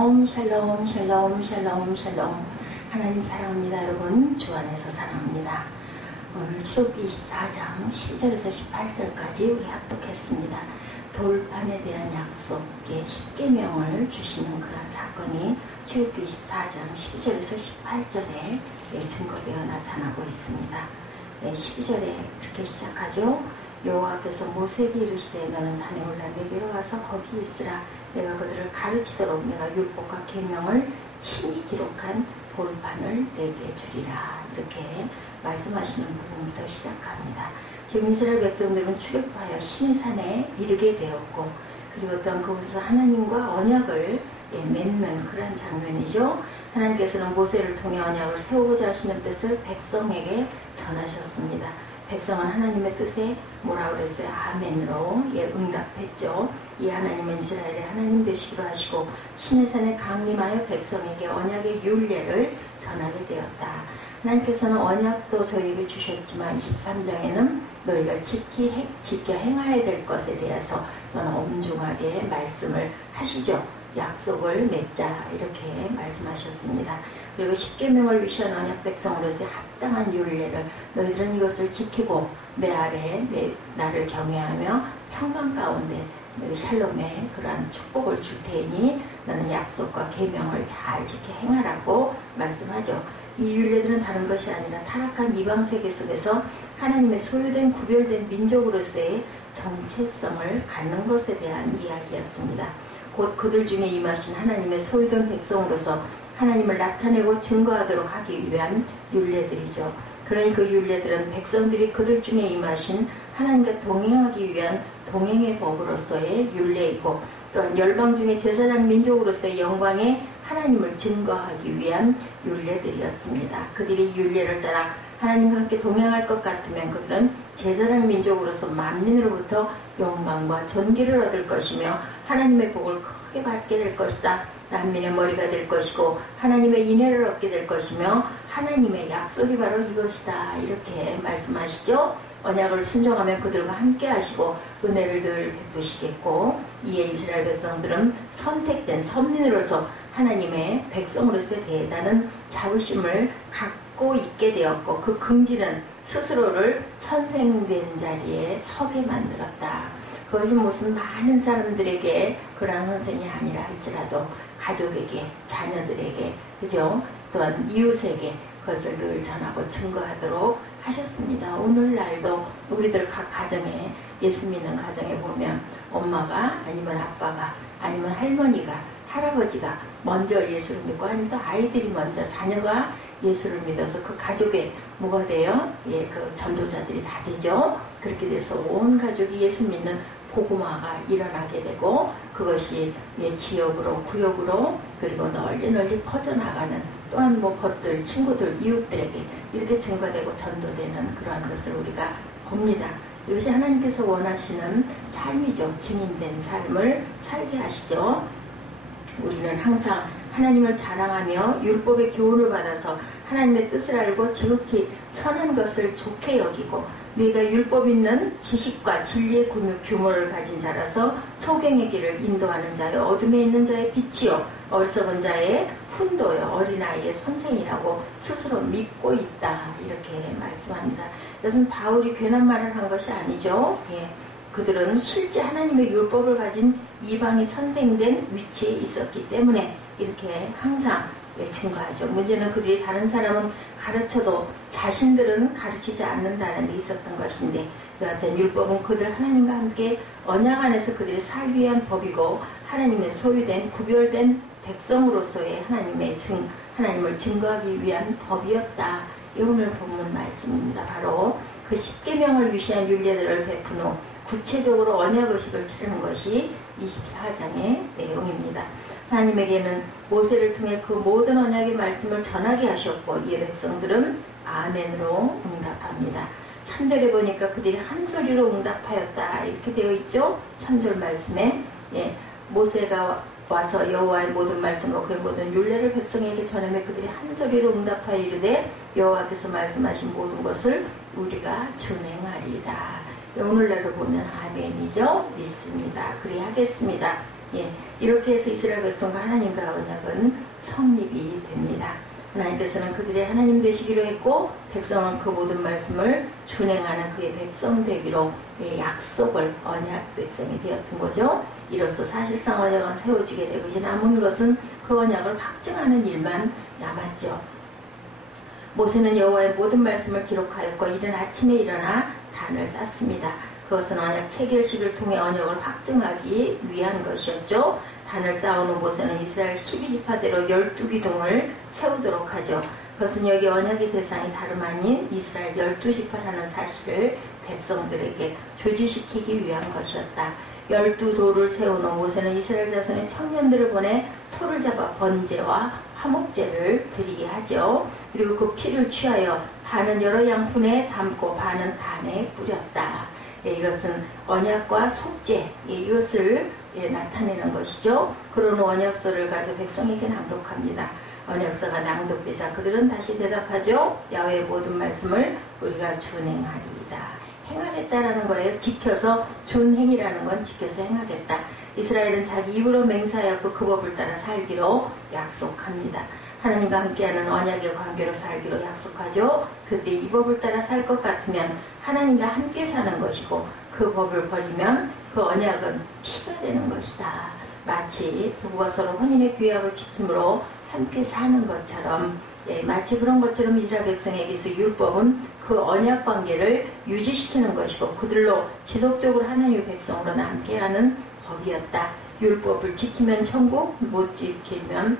샬롬 샬롬 샬롬 샬롬. 하나님 사랑합니다. 여러분 주 안에서 사랑합니다. 오늘 출애굽기 24장 12절에서 18절까지 우리 합독했습니다. 돌판에 대한 약속에 십계명을 주시는 그런 사건이 출애굽기 24장 12절에서 18절에 증거되어 나타나고 있습니다. 12절에 이렇게 시작하죠. 여호와께서 모세에게 이르시되 너는 산에 올라 내게로 와서 거기 있으라. 내가 그들을 가르치도록 내가 율법과 계명을 친히 기록한 돌판을 내게 주리라. 이렇게 말씀하시는 부분부터 시작합니다. 지금 이스라엘 백성들은 출애굽하여 시내산에 이르게 되었고, 그리고 또한 거기서 하나님과 언약을 맺는 그런 장면이죠. 하나님께서는 모세를 통해 언약을 세우고자 하시는 뜻을 백성에게 전하셨습니다. 백성은 하나님의 뜻에 뭐라 그랬어요? 아멘으로 응답했죠. 이 하나님은 이스라엘의 하나님 되시기로 하시고 시내산에 강림하여 백성에게 언약의 율례를 전하게 되었다. 하나님께서는 언약도 저희에게 주셨지만 23장에는 너희가 지켜 행해야 될 것에 대해서 너는 엄중하게 말씀을 하시죠. 약속을 맺자 이렇게 말씀하셨습니다. 그리고 십계명을 위시한 언약 백성으로서의 합당한 율례를 너희들은 이것을 지키고 내 아래에 나를 경외하며 평강 가운데 샬롬의 그러한 축복을 줄 테니 너는 약속과 계명을 잘 지켜 행하라고 말씀하죠. 이 율례들은 다른 것이 아니라 타락한 이방 세계 속에서 하나님의 소유된 구별된 민족으로서의 정체성을 갖는 것에 대한 이야기였습니다. 곧 그들 중에 임하신 하나님의 소유된 백성으로서 하나님을 나타내고 증거하도록 하기 위한 율례들이죠. 그러니 그 율례들은 백성들이 그들 중에 임하신 하나님과 동행하기 위한 동행의 법으로서의 율례이고, 또한 열방 중에 제사장 민족으로서의 영광의 하나님을 증거하기 위한 율례들이었습니다. 그들이 율례를 따라 하나님과 함께 동행할 것 같으면 그들은 제사장 민족으로서 만민으로부터 영광과 존귀를 얻을 것이며 하나님의 복을 크게 받게 될 것이다. 만민의 머리가 될 것이고 하나님의 인애를 얻게 될 것이며 하나님의 약속이 바로 이것이다. 이렇게 말씀하시죠. 언약을 순종하면 그들과 함께 하시고 은혜를 늘 베푸시겠고, 이에 이스라엘 백성들은 선택된 선민으로서 하나님의 백성으로서의 대단한 자부심을 갖고 있게 되었고, 그 긍지는 스스로를 선생된 자리에 서게 만들었다. 그것이 무슨 많은 사람들에게 그러한 선생이 아니라 할지라도 가족에게, 자녀들에게, 그죠? 또한 이웃에게 그것을 늘 전하고 증거하도록 하셨습니다. 오늘날도 우리들 각 가정에, 예수 믿는 가정에 보면 엄마가 아니면 아빠가 아니면 할머니가 할아버지가 먼저 예수를 믿고, 아니면 또 아이들이 먼저, 자녀가 예수를 믿어서 그 가족에 뭐가 돼요? 그 전도자들이 다 되죠. 그렇게 돼서 온 가족이 예수 믿는 복음화가 일어나게 되고, 그것이 지역으로, 구역으로, 그리고 널리 퍼져나가는, 또한 것들, 친구들, 이웃들에게 이렇게 증거되고 전도되는 그러한 것을 우리가 봅니다. 이것이 하나님께서 원하시는 삶이죠. 증인된 삶을 살게 하시죠. 우리는 항상 하나님을 자랑하며 율법의 교훈을 받아서 하나님의 뜻을 알고 지극히 선한 것을 좋게 여기고, 네가 율법 있는 지식과 진리의 규모를 가진 자라서 소경의 길을 인도하는 자여, 어둠에 있는 자의 빛이요 어리석은 자의 훈도요 어린아이의 선생이라고 스스로 믿고 있다. 이렇게 말씀합니다. 이것은 바울이 괜한 말을 한 것이 아니죠. 그들은 실제 하나님의 율법을 가진 이방의 선생된 위치에 있었기 때문에 이렇게 항상 증거하죠. 문제는 그들이 다른 사람은 가르쳐도 자신들은 가르치지 않는다는 데 있었던 것인데, 여하튼 율법은 그들 하나님과 함께 언약 안에서 그들이 살기 위한 법이고, 하나님의 소유된 구별된 백성으로서의 하나님을 증거하기 위한 법이었다. 이 오늘 본문 말씀입니다. 바로 그 십계명을 위시한 율례들을 베푼 후 구체적으로 언약의식을 치르는 것이 24장의 내용입니다. 하나님에게는 모세를 통해 그 모든 언약의 말씀을 전하게 하셨고, 이에 백성들은 아멘으로 응답합니다. 3절에 보니까 그들이 한 소리로 응답하였다. 이렇게 되어 있죠. 3절 말씀에 모세가 와서 여호와의 모든 말씀과 그의 모든 율례를 백성에게 전하며 그들이 한 소리로 응답하여 이르되 여호와께서 말씀하신 모든 것을 우리가 준행하리이다. 오늘날로 보면 아멘이죠. 믿습니다. 그리하겠습니다. 예, 이렇게 해서 이스라엘 백성과 하나님과 언약은 성립이 됩니다. 하나님께서는 그들의 하나님 되시기로 했고 백성은 그 모든 말씀을 준행하는 그의 백성 되기로 약속을 언약 백성이 되었던 거죠. 이로써 사실상 언약은 세워지게 되고 이제 남은 것은 그 언약을 확증하는 일만 남았죠. 모세는 여호와의 모든 말씀을 기록하였고 이른 아침에 일어나 단을 쌌습니다. 그것은 언약 체결식을 통해 언약을 확증하기 위한 것이었죠. 단을 쌓은 후 모세는 이스라엘 12지파대로 12기둥을 세우도록 하죠. 그것은 여기 언약의 대상이 다름 아닌 이스라엘 12지파라는 사실을 백성들에게 주지시키기 위한 것이었다. 12돌을 세운 후 모세는 이스라엘 자손의 청년들을 보내 소를 잡아 번제와 화목제를 드리게 하죠. 그리고 그 피를 취하여 반은 여러 양푼에 담고 반은 단에 뿌렸다. 이것은 언약과 속죄, 이것을 나타내는 것이죠. 그런 언약서를 가져 백성에게 낭독합니다. 언약서가 낭독되자 그들은 다시 대답하죠. 야훼의 모든 말씀을 우리가 준행하리이다. 행하겠다라는 거예요. 지켜서 준행이라는 건 지켜서 행하겠다. 이스라엘은 자기 입으로 맹세하였고 그 법을 따라 살기로 약속합니다. 하나님과 함께하는 언약의 관계로 살기로 약속하죠. 그들이 이 법을 따라 살 것 같으면 하나님과 함께 사는 것이고 그 법을 버리면 그 언약은 피가 되는 것이다. 마치 부부가 서로 혼인의 규약을 지킴으로 함께 사는 것처럼 마치 그런 것처럼 이스라엘 백성에게서 율법은 그 언약 관계를 유지시키는 것이고 그들로 지속적으로 하나님의 백성으로 함께하는 법이었다. 율법을 지키면 천국, 못 지키면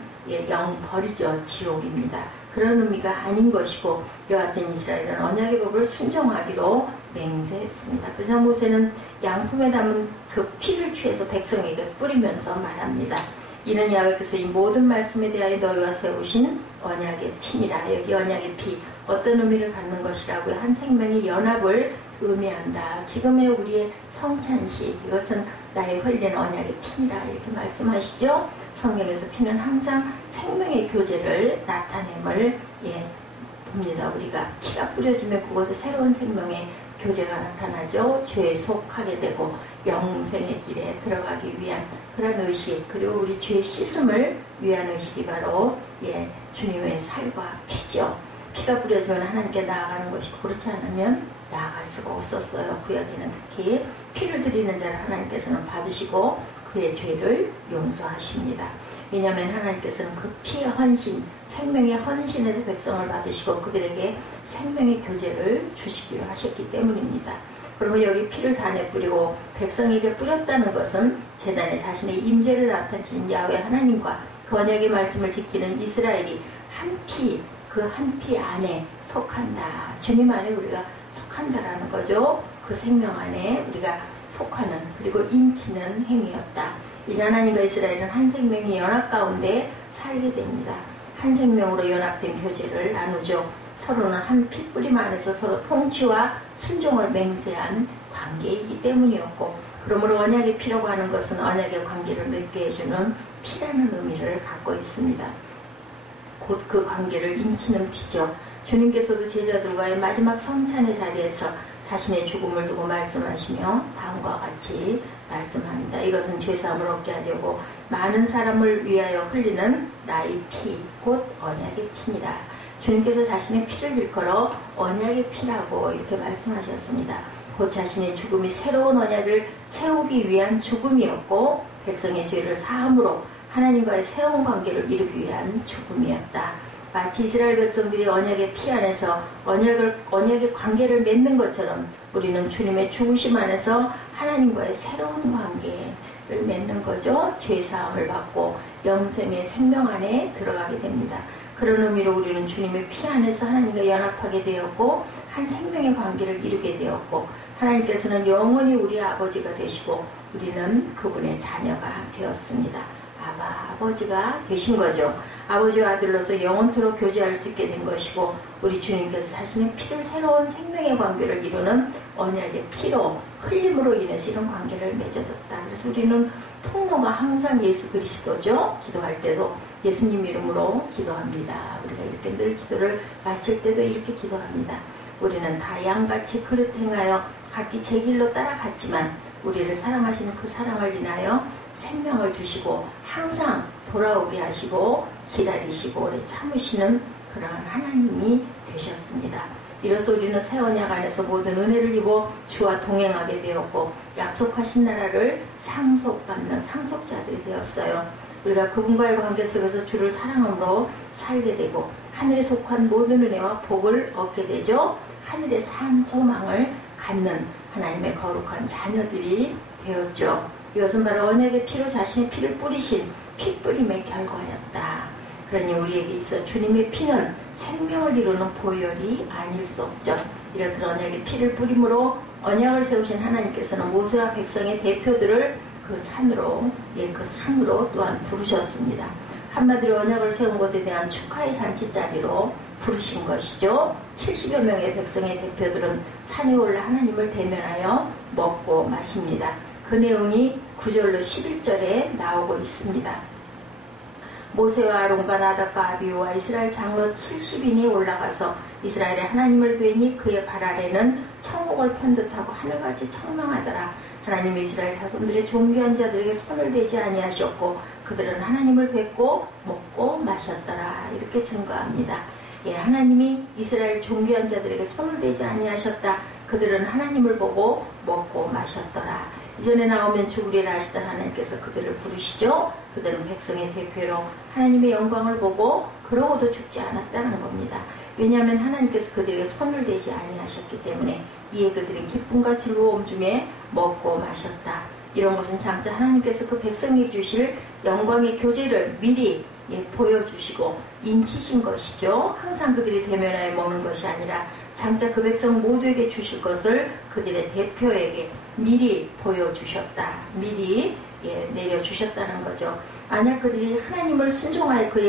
영 버리죠. 지옥입니다. 그런 의미가 아닌 것이고 여하튼 이스라엘은 언약의 법을 순종하기로 맹세했습니다. 그래서 모세는 양품에 담은 그 피를 취해서 백성에게 뿌리면서 말합니다. 이는 야훼께서 이 모든 말씀에 대하여 너희와 세우신 언약의 피니라. 여기 언약의 피 어떤 의미를 갖는 것이라고요? 한 생명의 연합을 의미한다. 지금의 우리의 성찬식 이것은 나의 흘린 언약의 피니라 이렇게 말씀하시죠. 성경에서 피는 항상 생명의 교제를 나타냄을 봅니다. 우리가 피가 뿌려지면 그곳에 새로운 생명의 교제가 나타나죠. 죄에 속하게 되고 영생의 길에 들어가기 위한 그런 의식, 그리고 우리 죄의 씻음을 위한 의식이 바로 주님의 살과 피죠. 피가 뿌려지면 하나님께 나아가는 것이 그렇지 않으면 나아갈 수가 없었어요. 구약에는 특히 피를 드리는 자를 하나님께서는 받으시고 그의 죄를 용서하십니다. 왜냐하면 하나님께서는 그 피의 헌신, 생명의 헌신에서 백성을 받으시고 그들에게 생명의 교제를 주시기로 하셨기 때문입니다. 그러면 여기 피를 단에 뿌리고 백성에게 뿌렸다는 것은 제단에 자신의 임재를 나타내신 야훼 하나님과 그 언약의 말씀을 지키는 이스라엘이 한 피, 그 한 피 안에 속한다. 주님 안에 우리가 속한다라는 거죠. 그 생명 안에 우리가 속하는, 그리고 인치는 행위였다. 이제 하나님과 이스라엘은 한 생명의 연합 가운데 살게 됩니다. 한 생명으로 연합된 교제를 나누죠. 서로는 한 피뿌림 안에서 서로 통치와 순종을 맹세한 관계이기 때문이었고, 그러므로 언약의 피라고 하는 것은 언약의 관계를 맺게 해주는 피라는 의미를 갖고 있습니다. 곧 그 관계를 인치는 피죠. 주님께서도 제자들과의 마지막 성찬의 자리에서 자신의 죽음을 두고 말씀하시며 다음과 같이 말씀합니다. 이것은 죄사함을 얻게 하려고 많은 사람을 위하여 흘리는 나의 피, 곧 언약의 피니라. 주님께서 자신의 피를 일컬어 언약의 피라고 이렇게 말씀하셨습니다. 곧 자신의 죽음이 새로운 언약을 세우기 위한 죽음이었고 백성의 죄를 사함으로 하나님과의 새로운 관계를 이루기 위한 죽음이었다. 마치 이스라엘 백성들이 언약의 피 안에서 언약의 관계를 맺는 것처럼 우리는 주님의 죽으심 안에서 하나님과의 새로운 관계를 맺는 거죠. 죄사함을 받고 영생의 생명 안에 들어가게 됩니다. 그런 의미로 우리는 주님의 피 안에서 하나님과 연합하게 되었고 한 생명의 관계를 이루게 되었고 하나님께서는 영원히 우리의 아버지가 되시고 우리는 그분의 자녀가 되었습니다. 아버지가 되신 거죠. 아버지와 아들로서 영원토록 교제할 수 있게 된 것이고 우리 주님께서 자신의 피를 새로운 생명의 관계를 이루는 언약의 피로 흘림으로 인해서 이런 관계를 맺어졌다. 그래서 우리는 통로가 항상 예수 그리스도죠. 기도할 때도 예수님 이름으로 기도합니다. 우리가 이렇게 늘 기도를 마칠 때도 이렇게 기도합니다. 우리는 다 양같이 그릇 행하여 각기 제 길로 따라갔지만 우리를 사랑하시는 그 사랑을 인하여 생명을 주시고 항상 돌아오게 하시고 기다리시고 오래 참으시는 그러한 하나님이 되셨습니다. 이로써 우리는 새 언약 안에서 모든 은혜를 입어 주와 동행하게 되었고 약속하신 나라를 상속받는 상속자들이 되었어요. 우리가 그분과의 관계 속에서 주를 사랑함으로 살게 되고 하늘에 속한 모든 은혜와 복을 얻게 되죠. 하늘의 산 소망을 갖는 하나님의 거룩한 자녀들이 되었죠. 이것은 바로 언약의 피로 자신의 피를 뿌리신 피뿌림의 결과였다. 그러니 우리에게 있어 주님의 피는 생명을 이루는 보혈이 아닐 수 없죠. 이렇듯 언약의 피를 뿌림으로 언약을 세우신 하나님께서는 모세와 백성의 대표들을 그 산으로 또한 부르셨습니다. 한마디로 언약을 세운 것에 대한 축하의 잔치자리로 부르신 것이죠. 70여 명의 백성의 대표들은 산에 올라 하나님을 대면하여 먹고 마십니다. 그 내용이 9절로 11절에 나오고 있습니다. 모세와 아론과 나답과 아비후와 이스라엘 장로 70인이 올라가서 이스라엘의 하나님을 뵈니 그의 발 아래는 천국을 편듯하고 하늘같이 청명하더라. 하나님이 이스라엘 자손들의 존귀한 자들에게 손을 대지 아니하셨고 그들은 하나님을 뵙고 먹고 마셨더라. 이렇게 증거합니다. 예, 하나님이 이스라엘 존귀한 자들에게 손을 대지 아니하셨다. 그들은 하나님을 보고 먹고 마셨더라. 이전에 나오면 죽으리라 하시던 하나님께서 그들을 부르시죠. 그들은 백성의 대표로 하나님의 영광을 보고 그러고도 죽지 않았다는 겁니다. 왜냐하면 하나님께서 그들에게 손을 대지 아니하셨기 때문에 이에 그들은 기쁨과 즐거움 중에 먹고 마셨다. 이런 것은 장차 하나님께서 그 백성에게 주실 영광의 교제를 미리 보여주시고 인치신 것이죠. 항상 그들이 대면하여 먹는 것이 아니라 장차 그 백성 모두에게 주실 것을 그들의 대표에게 미리 보여주셨다. 미리 내려주셨다는 거죠. 만약 그들이 하나님을 순종하여 그의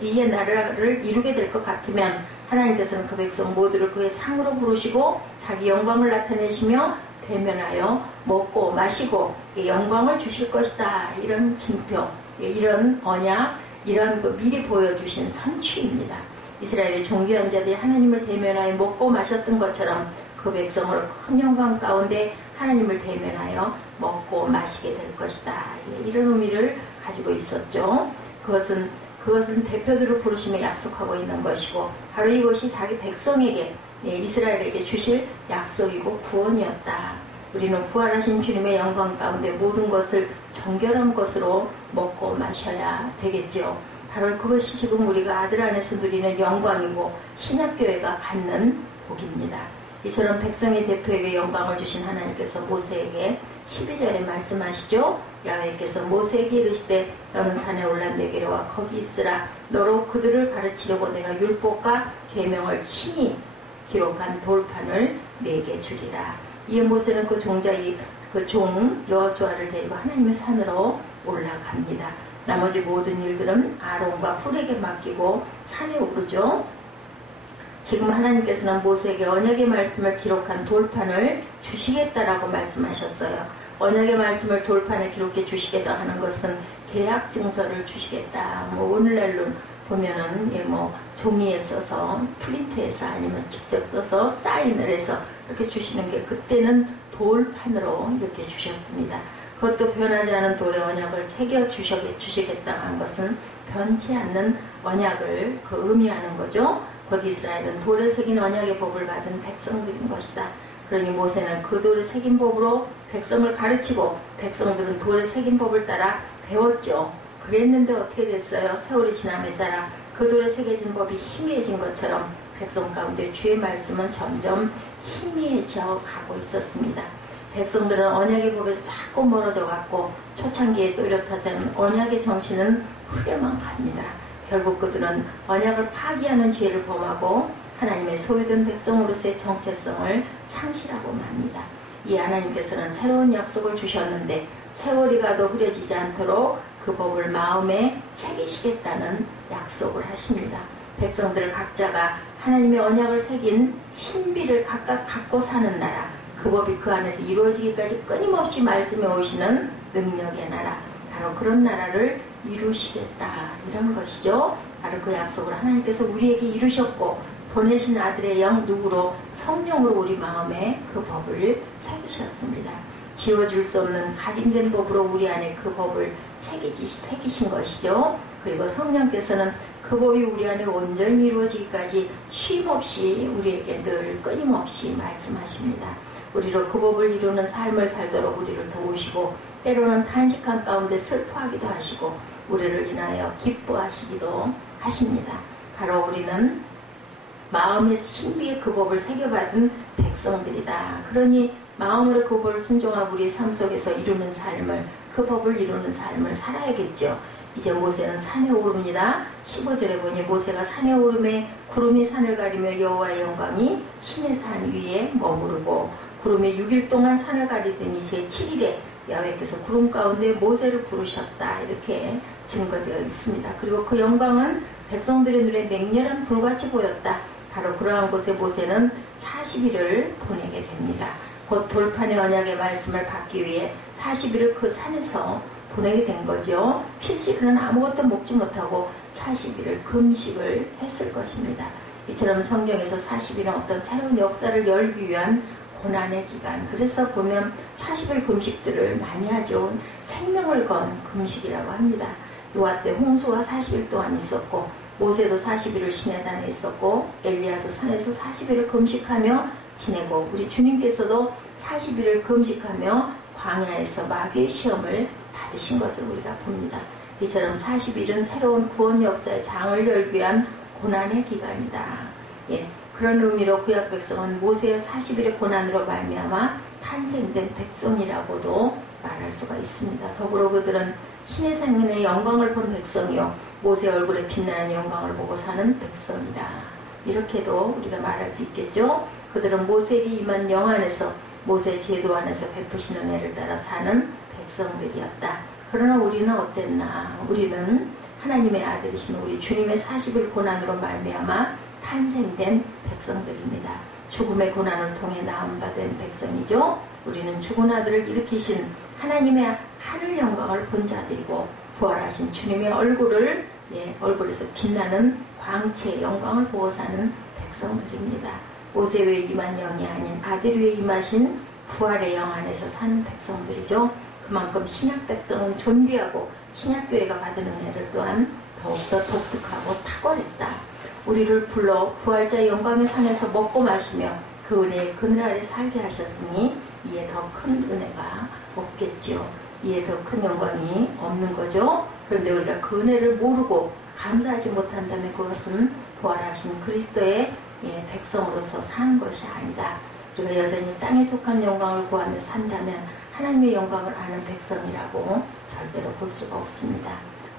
의의 나라를 이루게 될 것 같으면 하나님께서는 그 백성 모두를 그의 상으로 부르시고 자기 영광을 나타내시며 대면하여 먹고 마시고 영광을 주실 것이다. 이런 징표, 이런 언약, 이런 그 미리 보여주신 선취입니다. 이스라엘의 존귀한 자들이 하나님을 대면하여 먹고 마셨던 것처럼 그 백성으로 큰 영광 가운데 하나님을 대면하여 먹고 마시게 될 것이다. 이런 의미를 가지고 있었죠. 그것은 대표들을 부르시며 약속하고 있는 것이고 바로 이것이 자기 백성에게 이스라엘에게 주실 약속이고 구원이었다. 우리는 부활하신 주님의 영광 가운데 모든 것을 정결한 것으로 먹고 마셔야 되겠죠. 바로 그것이 지금 우리가 아들 안에서 누리는 영광이고 신약교회가 갖는 복입니다. 이처럼 백성의 대표에게 영광을 주신 하나님께서 모세에게 12절에 말씀하시죠. 야훼께서 모세에게 이르시되 너는 산에 올라 내게로 와 거기 있으라. 너로 그들을 가르치려고 내가 율법과 계명을 친히 기록한 돌판을 내게 주리라. 이에 모세는 그 종 여호수아를 데리고 하나님의 산으로 올라갑니다. 나머지 모든 일들은 아론과 훌에게 맡기고 산에 오르죠. 지금 하나님께서는 모세에게 언약의 말씀을 기록한 돌판을 주시겠다라고 말씀하셨어요. 언약의 말씀을 돌판에 기록해 주시겠다 하는 것은 계약 증서를 주시겠다. 오늘날로 보면은 종이에 써서 프린트해서 아니면 직접 써서 사인을 해서 이렇게 주시는 게 그때는 돌판으로 이렇게 주셨습니다. 그것도 변하지 않은 돌의 언약을 새겨 주시겠다 한 것은 변치 않는 언약을 의미하는 거죠. 곧 이스라엘은 돌에 새긴 언약의 법을 받은 백성들인 것이다. 그러니 모세는 그 돌에 새긴 법으로 백성을 가르치고 백성들은 돌에 새긴 법을 따라 배웠죠. 그랬는데 어떻게 됐어요? 세월이 지남에 따라 그 돌에 새겨진 법이 희미해진 것처럼 백성 가운데 주의 말씀은 점점 희미해져 가고 있었습니다. 백성들은 언약의 법에서 자꾸 멀어져 갔고 초창기에 또렷하던 언약의 정신은 흐려만 갑니다. 결국 그들은 언약을 파기하는 죄를 범하고 하나님의 소유된 백성으로서의 정체성을 상실하고 맙니다. 이 하나님께서는 새로운 약속을 주셨는데 세월이 가도 흐려지지 않도록 그 법을 마음에 새기시겠다는 약속을 하십니다. 백성들 각자가 하나님의 언약을 새긴 신비를 각각 갖고 사는 나라, 그 법이 그 안에서 이루어지기까지 끊임없이 말씀해 오시는 능력의 나라, 바로 그런 나라를 이루시겠다, 이런 것이죠. 바로 그 약속을 하나님께서 우리에게 이루셨고 보내신 아들의 영 누구로? 성령으로 우리 마음에 그 법을 새기셨습니다. 지워줄 수 없는 각인된 법으로 우리 안에 그 법을 새기신 것이죠. 그리고 성령께서는 그 법이 우리 안에 온전히 이루어지기까지 쉼없이 우리에게 늘 끊임없이 말씀하십니다. 우리로 그 법을 이루는 삶을 살도록 우리를 도우시고 때로는 탄식한 가운데 슬퍼하기도 하시고 우리를 인하여 기뻐하시기도 하십니다. 바로 우리는 마음의 신비의 그 법을 새겨받은 백성들이다. 그러니 마음으로 그 법을 순종하고 우리의 삶 속에서 이루는 삶을, 그 법을 이루는 삶을 살아야겠죠. 이제 모세는 산에 오릅니다. 15절에 보니 모세가 산에 오름에 구름이 산을 가리며 여호와의 영광이 신의 산 위에 머무르고 구름이 6일 동안 산을 가리더니 제7일에 야훼께서 구름 가운데 모세를 부르셨다. 이렇게 증거되어 있습니다. 그리고 그 영광은 백성들의 눈에 맹렬한 불같이 보였다. 바로 그러한 곳에 모세는 40일을 보내게 됩니다. 곧 돌판의 언약의 말씀을 받기 위해 40일을 그 산에서 보내게 된 거죠. 필시 그는 아무것도 먹지 못하고 40일을 금식을 했을 것입니다. 이처럼 성경에서 40일은 어떤 새로운 역사를 열기 위한 고난의 기간. 그래서 보면 40일 금식들을 많이 하죠. 생명을 건 금식이라고 합니다. 노아 때 홍수가 40일 동안 있었고 모세도 40일을 시내단에 있었고 엘리야도 산에서 40일을 금식하며 지내고 우리 주님께서도 40일을 금식하며 광야에서 마귀의 시험을 받으신 것을 우리가 봅니다. 이처럼 40일은 새로운 구원 역사의 장을 열기 위한 고난의 기간이다. 예, 그런 의미로 구약 백성은 모세의 40일의 고난으로 말미암아 탄생된 백성이라고도 말할 수가 있습니다. 더불어 그들은 신의 생명의 영광을 본 백성이요 모세 얼굴에 빛나는 영광을 보고 사는 백성이다. 이렇게도 우리가 말할 수 있겠죠. 그들은 모세에게 임한 영 안에서 모세의 제도 안에서 베푸시는 은혜를 따라 사는 백성들이었다. 그러나 우리는 어땠나? 우리는 하나님의 아들이신 우리 주님의 40일 고난으로 말미암아 탄생된 백성들입니다. 죽음의 고난을 통해 나음받은 백성이죠. 우리는 죽은 아들을 일으키신 하나님의 하늘 영광을 본 자들이고 부활하신 주님의 얼굴에서 빛나는 광채의 영광을 보고 사는 백성들입니다. 모세 위에 임한 영이 아닌 아들 위에 임하신 부활의 영 안에서 사는 백성들이죠. 그만큼 신약 백성은 존귀하고 신약교회가 받은 은혜를 또한 더욱더 독특하고 탁월했다. 우리를 불러 부활자의 영광의 산에서 먹고 마시며 그 은혜의 그늘 아래 살게 하셨으니 이에 더 큰 은혜가 없겠지요. 이에 더 큰 영광이 없는 거죠. 그런데 우리가 그 은혜를 모르고 감사하지 못한다면 그것은 부활하신 그리스도의 백성으로서 사는 것이 아니다. 우리가 여전히 땅에 속한 영광을 구하며 산다면 하나님의 영광을 아는 백성이라고 절대로 볼 수가 없습니다.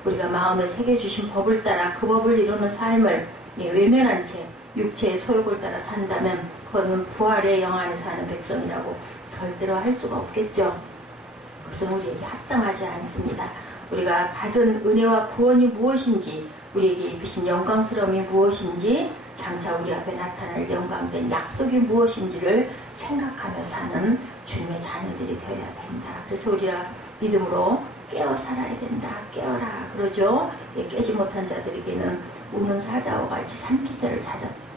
우리가 마음에 새겨주신 법을 따라 그 법을 이루는 삶을 외면한 채 육체의 소욕을 따라 산다면 그것은 부활의 영 안에 사는 백성이라고 절대로 할 수가 없겠죠. 그것은 우리에게 합당하지 않습니다. 우리가 받은 은혜와 구원이 무엇인지, 우리에게 입히신 영광스러움이 무엇인지, 장차 우리 앞에 나타날 영광된 약속이 무엇인지를 생각하며 사는 주님의 자녀들이 되어야 된다. 그래서 우리가 믿음으로 깨어 살아야 된다. 깨어라 그러죠. 깨지 못한 자들에게는 우는 사자와 같이 산기세를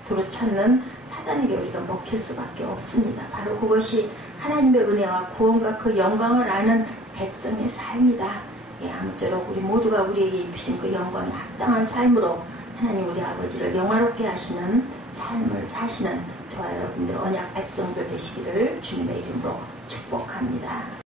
두루찾는 사단에게 우리가 먹힐 수밖에 없습니다. 바로 그것이 하나님의 은혜와 구원과 그 영광을 아는 백성의 삶이다. 아무쪼록 우리 모두가 우리에게 입히신 그 영광에 합당한 삶으로 하나님 우리 아버지를 영화롭게 하시는 삶을 사시는 저와 여러분들 언약 백성들 되시기를 주님의 이름으로 축복합니다.